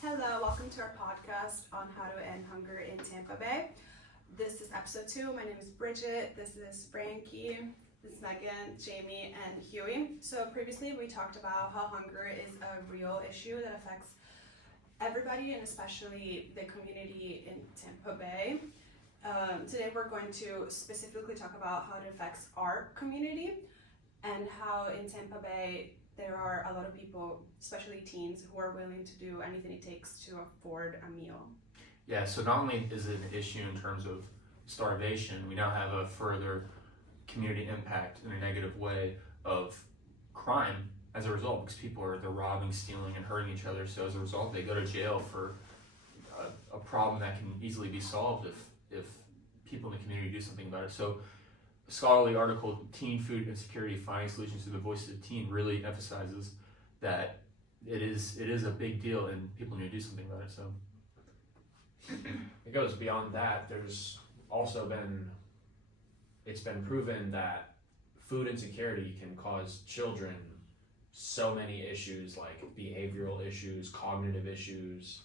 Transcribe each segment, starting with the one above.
Hello, welcome to our podcast on how to end hunger in Tampa Bay. This is episode 2. My name is Bridget. This is Frankie. This is Megan, Jamie, and Huey. So previously we talked about how hunger is a real issue that affects everybody and especially the community in Tampa Bay. Today we're going to specifically talk about how it affects our community and how in Tampa Bay there are a lot of people, especially teens, who are willing to do anything it takes to afford a meal. Yeah, so not only is it an issue in terms of starvation, we now have a further community impact in a negative way of crime as a result, because they're robbing, stealing, and hurting each other. So as a result, they go to jail for a problem that can easily be solved if people in the community do something about it. So a scholarly article, Teen Food Insecurity, Finding Solutions Through the Voice of the Teen, really emphasizes that it is a big deal and people need to do something about it. So it goes beyond that. There's also it's been proven that food insecurity can cause children so many issues, like behavioral issues, cognitive issues,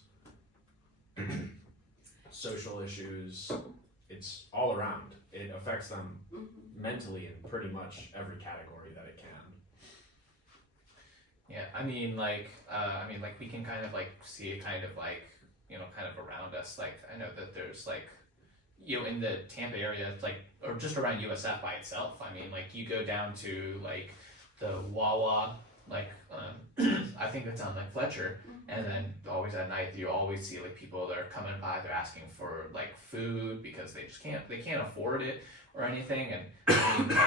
social issues. It's all around. It affects them mentally in pretty much every category that it can. Yeah, we can kind of see it kind of kind of around us. Like, I know that there's in the Tampa area, or just around USF by itself. I mean, you go down to the Wawa, I think it's on Fletcher, and then always at night you always see people that are coming by. They're asking for food because they can't afford it or anything. And I mean,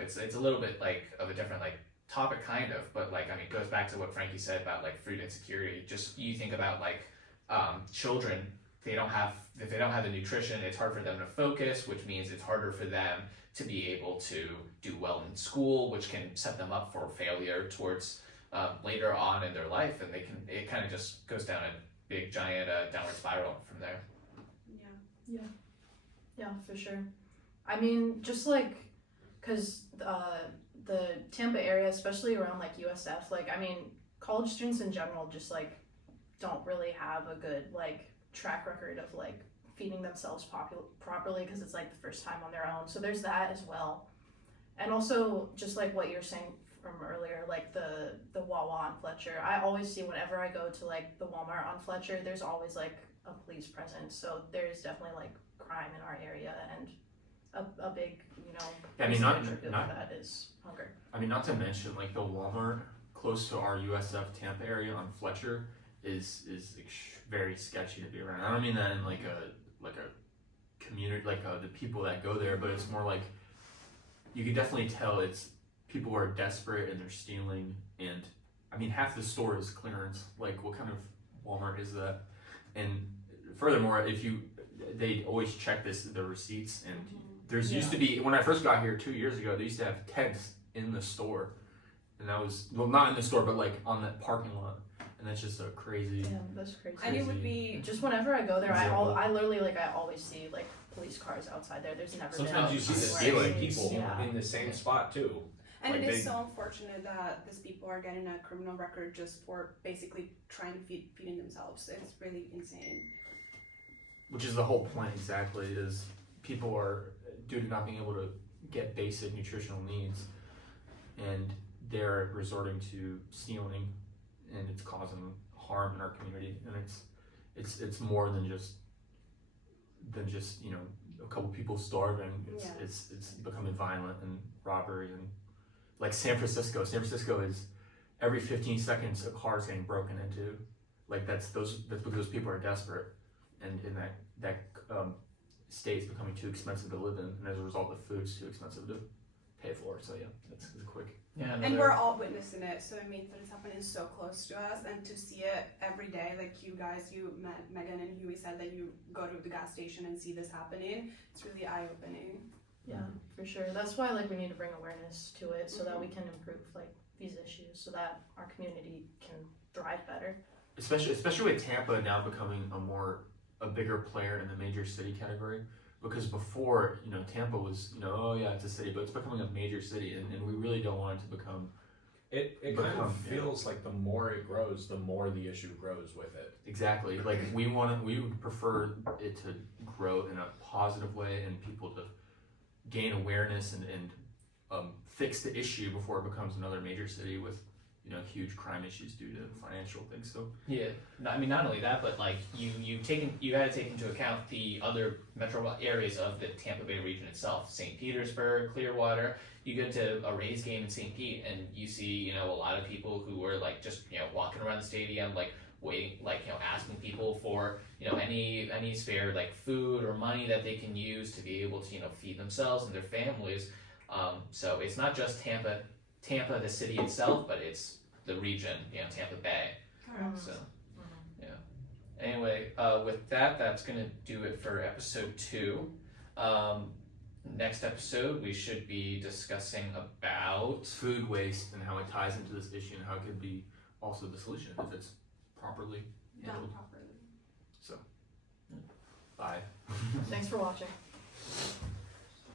it's a little bit of a different topic kind of, but it goes back to what Frankie said about food insecurity. Just you think about children, if they don't have the nutrition, it's hard for them to focus, which means it's harder for them to be able to do well in school, which can set them up for failure towards later on in their life, and it kind of just goes down a big giant downward spiral from there. Yeah, for sure. I mean, just because the Tampa area, especially around USF, college students in general just don't really have a good track record of feeding themselves properly, because it's the first time on their own. So there's that as well. And also just what you're saying from earlier, the Wawa on Fletcher. I always see whenever I go to the Walmart on Fletcher, there's always a police presence. So there's definitely crime in our area, and a big that is hunger. I mean, not to mention the Walmart close to our USF Tampa area on Fletcher is very sketchy to be around. I don't mean that in a community, the people that go there, but it's more you can definitely tell it's people who are desperate and they're stealing. And I mean, half the store is clearance. What kind of Walmart is that? And furthermore, they always check the receipts, and used to be, when I first got here 2 years ago, they used to have tents in the store, and that was, well, not in the store, but on that parking lot. And that's just a crazy. Yeah, that's crazy. And it would be just whenever I go there, I literally I always see police cars outside there. There's never sometimes been you see the stealing people in the same spot too. And it is so unfortunate that these people are getting a criminal record just for basically trying to feeding themselves. It's really insane. Which is the whole point exactly, is people are, due to not being able to get basic nutritional needs, and they're resorting to stealing, and it's causing harm in our community. And it's more than just a couple people starving. It's becoming violent and robbery, and San Francisco is every 15 seconds a car is getting broken into. That's because those people are desperate, and in that state is becoming too expensive to live in, and as a result the food's too expensive to pay for. So yeah, that's a quick. Yeah, and we're all witnessing it, so it means that it's happening so close to us, and to see it every day, Megan and Huey said that you go to the gas station and see this happening. It's really eye-opening. Yeah, for sure. That's why we need to bring awareness to it, so that we can improve these issues, so that our community can thrive better. Especially with Tampa now becoming a bigger player in the major city category. Because before, Tampa was, it's a city, but it's becoming a major city, and we really don't want it to become It kind of yeah. feels like the more it grows, the more the issue grows with it. Exactly. Like we would prefer it to grow in a positive way and people to gain awareness and fix the issue before it becomes another major city with huge crime issues due to financial things. So Yeah, I mean, not only that, but like you got to take into account the other metro areas of the Tampa Bay region itself, St. Petersburg, Clearwater. You get to a Rays game in St. Pete, and you see a lot of people who are like just walking around the stadium, like waiting, like asking people for any spare like food or money that they can use to be able to feed themselves and their families. So it's not just Tampa, the city itself, but it's the region, Tampa Bay. Correct. So, yeah. Anyway, with that, that's gonna do it for episode 2. Next episode, we should be discussing about food waste and how it ties into this issue and how it could be also the solution if it's properly Done handled. properly. So, bye. Thanks for watching.